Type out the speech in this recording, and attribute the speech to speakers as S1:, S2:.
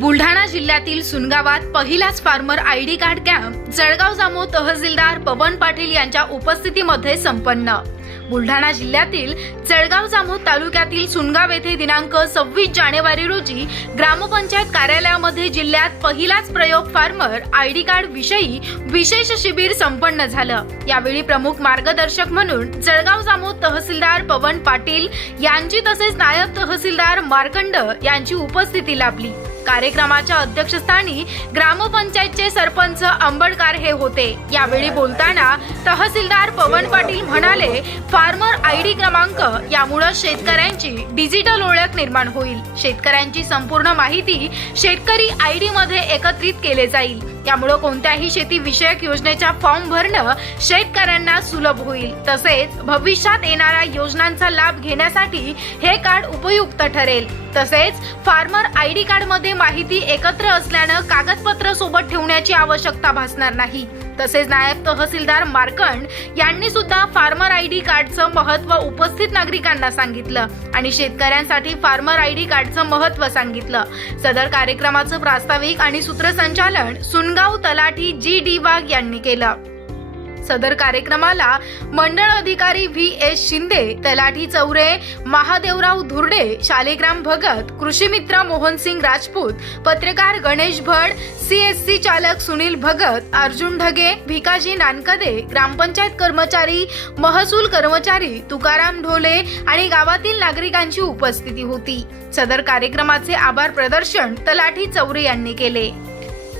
S1: बुलढाणा जिल्ह्यातील सुनगावात पहिलाच farmer I D card camp Jalgaon Jamod तहसीलदार पवन पाटील यांच्या उपस्थितीमध्ये संपन्न. बुलढाणा जिल्ह्यातील जळगाव जामो तालुक्यातील सुनगाव येथे दिनांक सव्वीस जानेवारी रोजी ग्रामपंचायत कार्यालयामध्ये जिल्ह्यात पहिलाच प्रयोग फार्मर आय डी कार्ड विषयी विशेष शिबिर संपन्न झालं. यावेळी प्रमुख मार्गदर्शक म्हणून जळगाव जामो तहसीलदार पवन पाटील यांची तसेच नायब तहसीलदार मार्कंड यांची उपस्थिती लाभली. कार्यक्रमाच्या अध्यक्षस्थानी ग्रामपंचायतचे सरपंच अंबडकार हे होते. यावेळी बोलताना तहसीलदार पवन पाटील म्हणाले फार्मर आय डी क्रमांक यामुळे शेतकऱ्यांची डिजिटल ओळख निर्माण होईल. शेतकऱ्यांची संपूर्ण माहिती शेतकरी आय डी मध्ये एकत्रित केले जाईल. त्यामुळं कोणत्याही शेती विषयक योजनेच्या फॉर्म भरणं शेतकऱ्यांना सुलभ होईल. तसेच भविष्यात येणाऱ्या योजनांचा लाभ घेण्यासाठी हे कार्ड उपयुक्त ठरेल. तसेच फार्मर आय डी कार्डमध्ये माहिती एकत्र असल्यानं कागदपत्र सोबत ठेवण्याची आवश्यकता भासणार नाही. तसेच नायब तहसीलदार मार्कंड यांनी सुद्धा फार्मर आय डी कार्डचं महत्त्व उपस्थित नागरिकांना सांगितलं आणि शेतकऱ्यांसाठी फार्मर आय डी कार्डचं महत्त्व सांगितलं. सदर कार्यक्रमाचं प्रास्ताविक आणि सूत्रसंचालन सुनगाव तलाठी जी डी वाघ यांनी केलं. सदर कार्यक्रमाला मंडळ अधिकारी व्ही एस शिंदे तलाठी चौरे महादेवराव धुर्डे शालेग्राम भगत कृषी मित्र मोहनसिंग राजपूत पत्रकार गणेश भड सीएससी चालक सुनील भगत अर्जुन ढगे भिकाजी नानकदे ग्रामपंचायत कर्मचारी महसूल कर्मचारी तुकाराम ढोले आणि गावातील नागरिकांची उपस्थिती होती. सदर कार्यक्रमाचे आभार प्रदर्शन तलाठी चौरे यांनी केले.